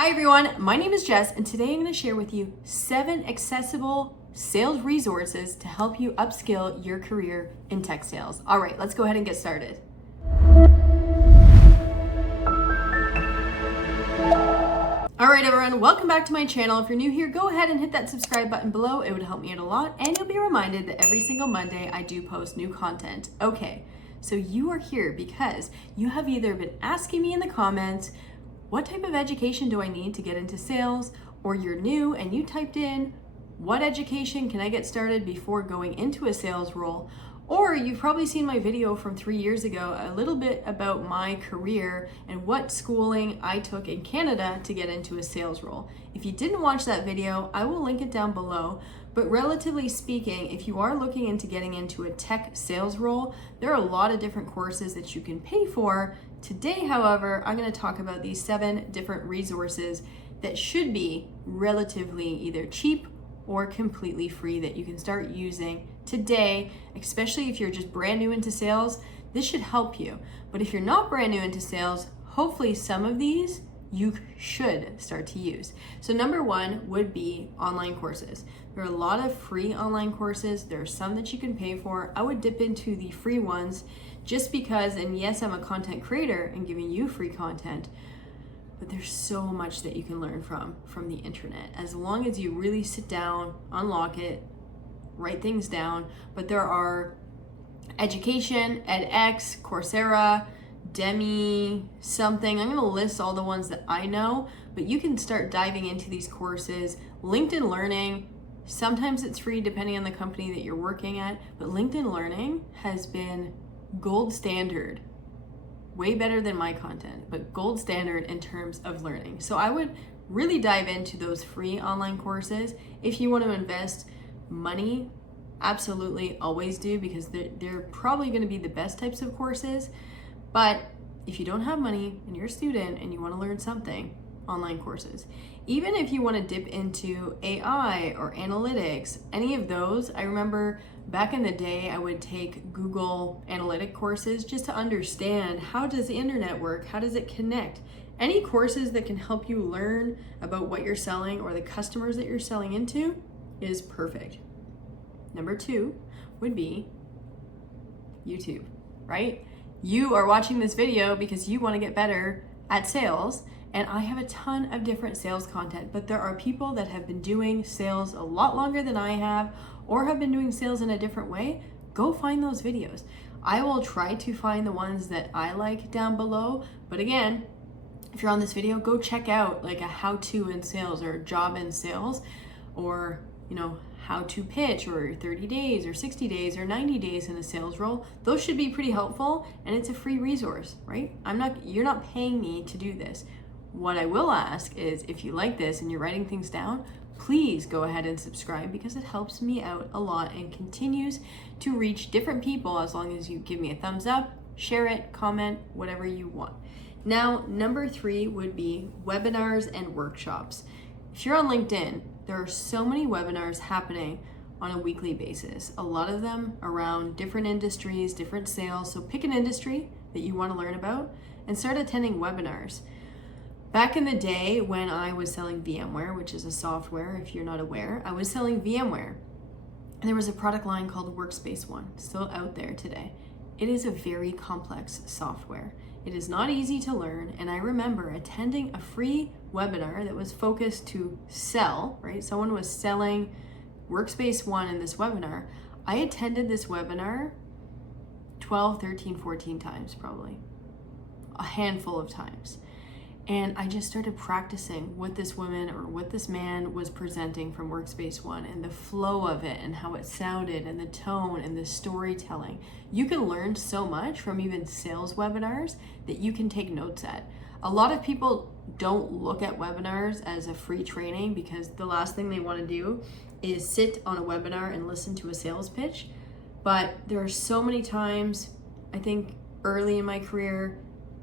Hi everyone, my name is Jess and today I'm going to share with you 7 accessible sales resources to help you upskill your career in tech sales. All right, let's go ahead and get started. All right everyone, welcome back to my channel. If you're new here, go ahead and hit that subscribe button below. It would help me out a lot and you'll be reminded that every single Monday I do post new content. Okay, so you are here because you have either been asking me in the comments, what type of education do I need to get into sales? Or you're new and you typed in, what education can I get started before going into a sales role? Or you've probably seen my video from 3 years ago, a little bit about my career and what schooling I took in Canada to get into a sales role. If you didn't watch that video, I will link it down below. But relatively speaking, if you are looking into getting into a tech sales role, there are a lot of different courses that you can pay for. Today, however, I'm going to talk about these 7 different resources that should be relatively either cheap or completely free that you can start using today, especially if you're just brand new into sales. This should help you. But if you're not brand new into sales, hopefully some of these you should start to use. So number 1 would be online courses. There are a lot of free online courses. There are some that you can pay for. I would dip into the free ones just because, and yes, I'm a content creator and giving you free content, but there's so much that you can learn from the internet as long as you really sit down, unlock it, write things down. But there are education, edX, Coursera, Demi, something. I'm going to list all the ones that I know, but you can start diving into these courses. LinkedIn Learning, sometimes it's free depending on the company that you're working at, but LinkedIn Learning has been gold standard, way better than my content, but gold standard in terms of learning. So I would really dive into those free online courses. If you want to invest money, absolutely always do, because they're probably going to be the best types of courses. But if you don't have money and you're a student and you want to learn something, online courses. Even if you want to dip into AI or analytics, any of those, I remember back in the day, I would take Google Analytic courses just to understand how does the internet work? How does it connect? Any courses that can help you learn about what you're selling or the customers that you're selling into is perfect. Number 2 would be YouTube, right? You are watching this video because you want to get better at sales, and I have a ton of different sales content, but there are people that have been doing sales a lot longer than I have or have been doing sales in a different way. Go find those videos. I will try to find the ones that I like down below, but again, if you're on this video, go check out like a how-to in sales or a job in sales, or how to pitch, or 30 days or 60 days or 90 days in a sales role. Those should be pretty helpful, and it's a free resource, right? You're not paying me to do this. What I will ask is, if you like this and you're writing things down, please go ahead and subscribe, because it helps me out a lot and continues to reach different people as long as you give me a thumbs up, share it, comment, whatever you want. Now, number 3 would be webinars and workshops. If you're on LinkedIn, there are so many webinars happening on a weekly basis, a lot of them around different industries, different sales. So pick an industry that you want to learn about and start attending webinars. Back in the day when I was selling VMware, which is a software, if you're not aware, I was selling VMware. And there was a product line called Workspace ONE, still out there today. It is a very complex software. It is not easy to learn, and I remember attending a free webinar that was focused to sell, right? Someone was selling Workspace ONE in this webinar. I attended this webinar 12, 13, 14 times probably, a handful of times. And I just started practicing what this woman or what this man was presenting from Workspace ONE, and the flow of it and how it sounded and the tone and the storytelling. You can learn so much from even sales webinars that you can take notes at. A lot of people don't look at webinars as a free training because the last thing they want to do is sit on a webinar and listen to a sales pitch. But there are so many times, I think early in my career,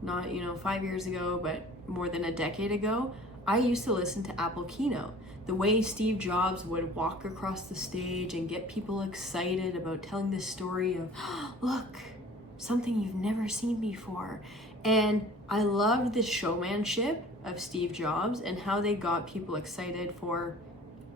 not 5 years ago, but more than a decade ago, I used to listen to Apple Keynote. The way Steve Jobs would walk across the stage and get people excited about telling this story of, look, something you've never seen before. And I loved the showmanship of Steve Jobs and how they got people excited for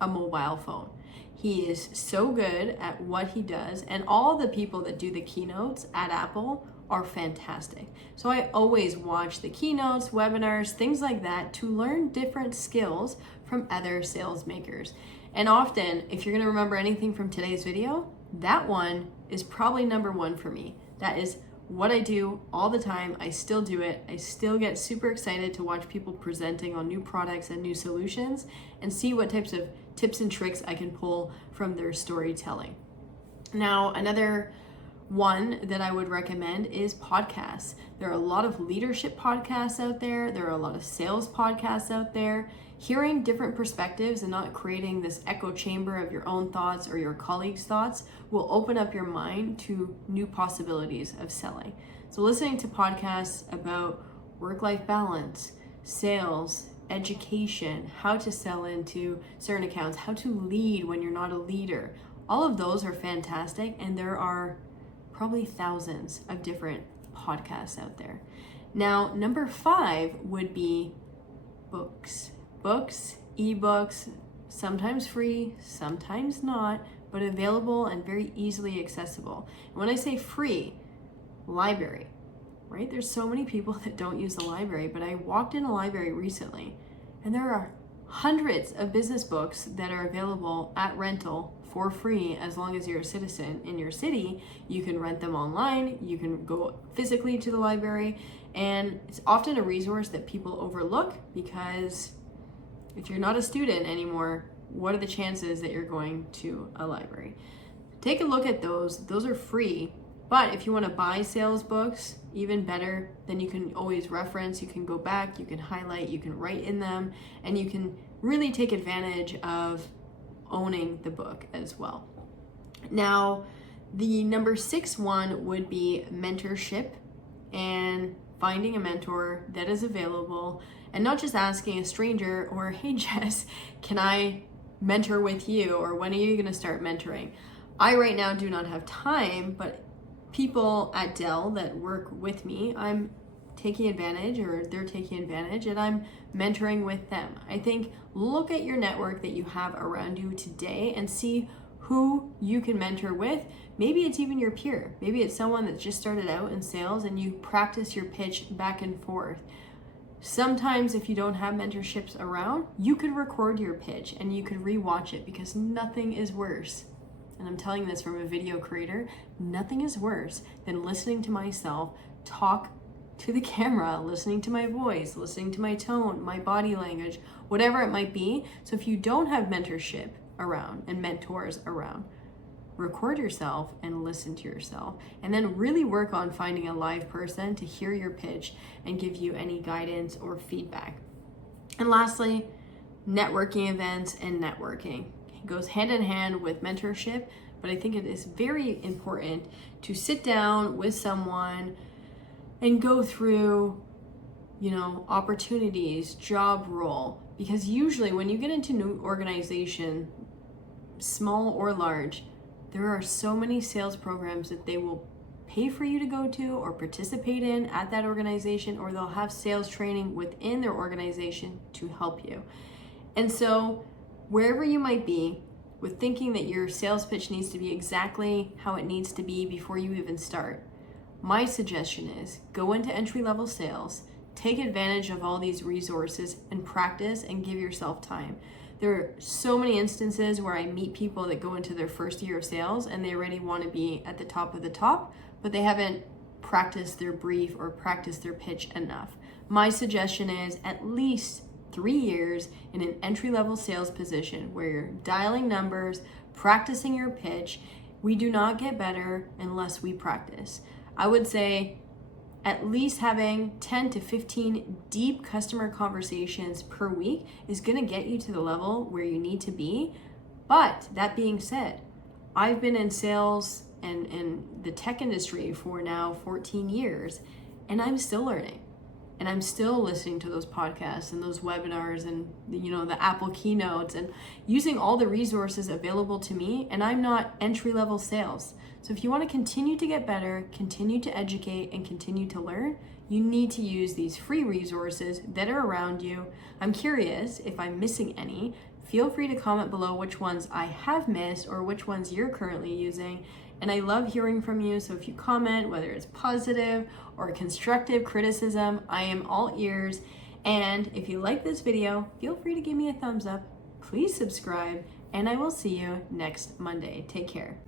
a mobile phone. He is so good at what he does, and all the people that do the keynotes at Apple are fantastic. So I always watch the keynotes, webinars, things like that to learn different skills from other sales makers. And often, if you're gonna remember anything from today's video, that one is probably number one for me. That is what I do all the time. I still do it. I still get super excited to watch people presenting on new products and new solutions and see what types of tips and tricks I can pull from their storytelling. Now, another one that I would recommend is podcasts. There are a lot of leadership podcasts out there. There are a lot of sales podcasts out there. Hearing different perspectives and not creating this echo chamber of your own thoughts or your colleagues' thoughts will open up your mind to new possibilities of selling. So listening to podcasts about work-life balance, sales, education, how to sell into certain accounts, how to lead when you're not a leader, all of those are fantastic, and there are probably thousands of different podcasts out there. Now, number 5 would be books. Books, ebooks, sometimes free, sometimes not, but available and very easily accessible. And when I say free, library, right? There's so many people that don't use the library, but I walked in a library recently and there are hundreds of business books that are available at rental for free as long as you're a citizen in your city. You can rent them online, you can go physically to the library, and it's often a resource that people overlook because if you're not a student anymore, what are the chances that you're going to a library? Take a look at those. Those are free. But if you want to buy sales books, even better, then you can always reference, you can go back, you can highlight, you can write in them, and you can really take advantage of owning the book as well. Now, the number 6 one would be mentorship, and finding a mentor that is available, and not just asking a stranger or, hey Jess, can I mentor with you, or when are you going to start mentoring? I right now do not have time, but people at Dell that work with me, I'm taking advantage, or they're taking advantage, and I'm mentoring with them. I think look at your network that you have around you today and see who you can mentor with. Maybe it's even your peer. Maybe it's someone that just started out in sales and you practice your pitch back and forth. Sometimes if you don't have mentorships around, you could record your pitch and you could rewatch it, because nothing is worse, and I'm telling this from a video creator, nothing is worse than listening to myself talk to the camera, listening to my voice, listening to my tone, my body language, whatever it might be. So if you don't have mentorship around and mentors around, record yourself and listen to yourself, and then really work on finding a live person to hear your pitch and give you any guidance or feedback. And lastly, networking events and networking. It goes hand in hand with mentorship, but I think it is very important to sit down with someone and go through, opportunities, job role, because usually when you get into new organization, small or large, there are so many sales programs that they will pay for you to go to or participate in at that organization, or they'll have sales training within their organization to help you. And so wherever you might be, with thinking that your sales pitch needs to be exactly how it needs to be before you even start, my suggestion is go into entry-level sales, take advantage of all these resources and practice and give yourself time. There are so many instances where I meet people that go into their first year of sales and they already want to be at the top of the top, but they haven't practiced their brief or practiced their pitch enough. My suggestion is at least 3 years in an entry-level sales position where you're dialing numbers, practicing your pitch. We do not get better unless we practice. I would say at least having 10 to 15 deep customer conversations per week is going to get you to the level where you need to be. But that being said, I've been in sales and in the tech industry for now 14 years, and I'm still learning. And I'm still listening to those podcasts and those webinars and the Apple Keynotes and using all the resources available to me, and I'm not entry-level sales. So if you want to continue to get better, continue to educate, and continue to learn, You need to use these free resources that are around you. I'm curious if I'm missing any. Feel free to comment below which ones I have missed or which ones you're currently using. And I love hearing from you, so if you comment, whether it's positive or constructive criticism, I am all ears. And if you like this video, feel free to give me a thumbs up. Please subscribe, and I will see you next Monday. Take care.